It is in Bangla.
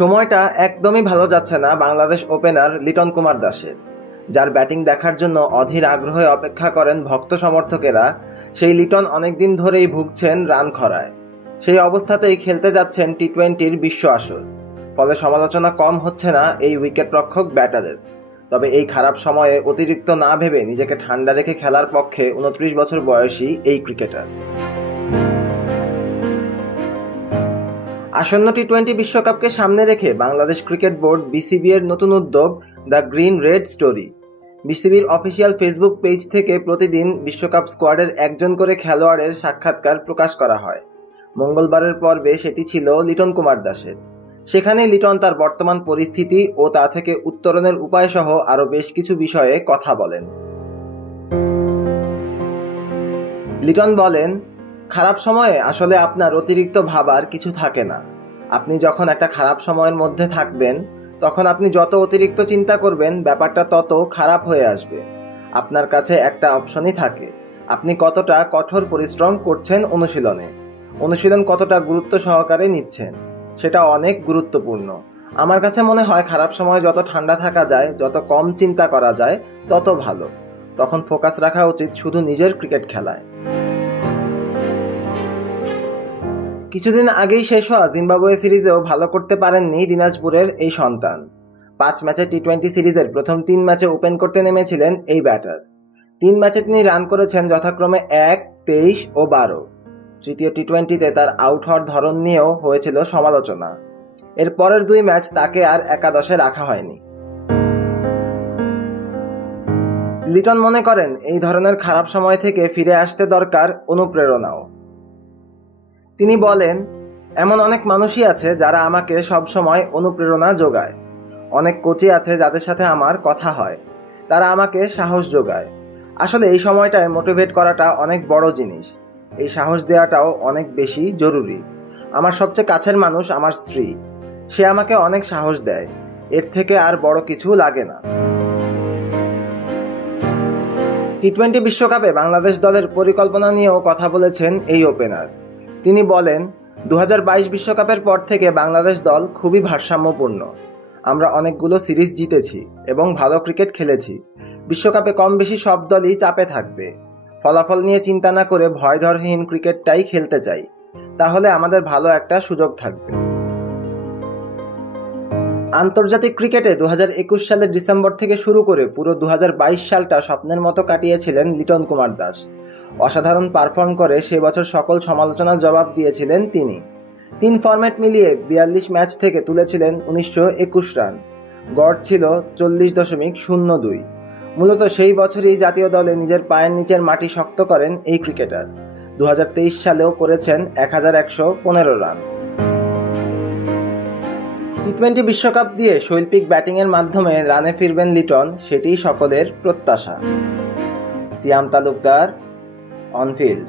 সময়টা একদমই ভালো যাচ্ছে না বাংলাদেশ ওপেনার লিটন কুমার দাসের, যার ব্যাটিং দেখার জন্য অধীর আগ্রহে অপেক্ষা করেন ভক্ত সমর্থকেরা। সেই লিটন অনেকদিন ধরেই ভুগছেন রান খরায়। সেই অবস্থাতেই খেলতে যাচ্ছেন টি-20 বিশ্ব আসর। ফলে সমালোচনা কম হচ্ছে না এই উইকেটরক্ষক ব্যাটারের। তবে এই খারাপ সময়ে অতিরিক্ত না ভেবে নিজেকে ঠান্ডা রেখে খেলার পক্ষে 29 বছর বয়সী এই ক্রিকেটার। আসন্ন টি-20 বিশ্বকাপকে সামনে রেখে বাংলাদেশ ক্রিকেট বোর্ড বিসিবি এর নতুন উদ্যোগ দ্য গ্রিন রেড স্টোরি। বিসিবির অফিসিয়াল ফেসবুক পেজ থেকে প্রতিদিন বিশ্বকাপ স্কোয়াডের একজন করে খেলোয়াড়ের সাক্ষাৎকার প্রকাশ করা হয়। মঙ্গলবারের পর্বে সেটি ছিল লিটন কুমার দাসের। সেখানে লিটন তার বর্তমান পরিস্থিতি ও তা থেকে উত্তরণের উপায় সহ আরও বেশ কিছু বিষয়ে কথা বলেন। লিটন বলেন, খারাপ সময়ে আসলে আপনার অতিরিক্ত ভাবার কিছু থাকে না। আপনি যখন একটা খারাপ সময়ের মধ্যে থাকবেন, তখন আপনি যত অতিরিক্ত চিন্তা করবেন ব্যাপারটা তত খারাপ হয়ে আসবে। আপনার কাছে একটা অপশনই থাকে, আপনি কতটা কঠোর পরিশ্রম করছেন অনুশীলন কতটা গুরুত্ব সহকারে নিচ্ছেন, সেটা অনেক গুরুত্বপূর্ণ। আমার কাছে মনে হয় খারাপ সময়ে যত ঠান্ডা থাকা যায়, যত কম চিন্তা করা যায়, তত ভালো। তখন ফোকাস রাখা উচিত শুধু নিজের ক্রিকেট খেলায়। কিছুদিন আগেই শেষ হওয়া জিম্বাবুয়ে সিরিজেও ভালো করতে পারেননি দিনাজপুরের এই সন্তান। 5 ম্যাচের টি-20 সিরিজের প্রথম 3 ম্যাচে ওপেন করতে নেমেছিলেন এই ব্যাটার। 3 ম্যাচে তিনি রান করেছেন যথাক্রমে 1, 23 ও 12। তৃতীয় টি-20তে তার আউট হওয়ার ধরন নিয়েও হয়েছিল সমালোচনা। এর পরের 2 ম্যাচ তাকে আর একাদশে রাখা হয়নি। লিটন মনে করেন এই ধরনের খারাপ সময় থেকে ফিরে আসতে দরকার অনুপ্রেরণাও। তিনি বলেন, এমন অনেক মানুষই আছে যারা আমাকে সব সময় অনুপ্রেরণা যোগায়। অনেক কোচই আছে যাদের সাথে আমার কথা হয়, তারা আমাকে সাহস যোগায়। আসলে এই সময়টায় মোটিভেট করাটা অনেক বড় জিনিস। এই সাহস দেওয়াটাও অনেক বেশি জরুরি। আমার সবচেয়ে কাছের মানুষ আমার স্ত্রী, সে আমাকে অনেক সাহস দেয়। এর থেকে আর বড় কিছু লাগে না। টি-20 বিশ্বকাপে বাংলাদেশ দলের পরিকল্পনা নিয়েও কথা বলেছেন এই ওপেনার। তিনি বলেন, 2022 বিশ্বকাপের পর থেকে বাংলাদেশ দল খুবই ভারসাম্যপূর্ণ। আমরা অনেকগুলো সিরিজ জিতেছি এবং ভালো ক্রিকেট খেলেছি। বিশ্বকাপে কম বেশি সব দলই চাপে থাকবে। ফলাফল নিয়ে চিন্তা না করে ভয়ডরহীন ক্রিকেটটাই খেলতে চাই, তাহলে আমাদের ভালো একটা সুযোগ থাকবে। আন্তর্জাতিক ক্রিকেটে 2021 সালের ডিসেম্বর থেকে শুরু করে পুরো 2022 সালটা স্বপ্নের মতো কাটিয়েছিলেন লিটন কুমার দাস। অসাধারণ পারফর্ম করে সে বছর সকল সমালোচনার জবাব দিয়েছিলেন তিনি। 3 ফরম্যাট মিলিয়ে 42 ম্যাচ থেকে তুলেছিলেন 1921 রান। গড় ছিল 40.02। মূলত সেই বছরই জাতীয় দলে নিজের পায়ের নিচের মাটি শক্ত করেন এই ক্রিকেটার। 2023 সালেও করেছেন 1115 রান। টি-20 বিশ্বকাপ দিয়ে শৈল্পিক ব্যাটিংয়ের মাধ্যমে রানে ফিরবেন লিটন, সেটিই সকলের প্রত্যাশা। সিয়াম তালুকদার, অন ফিল্ড।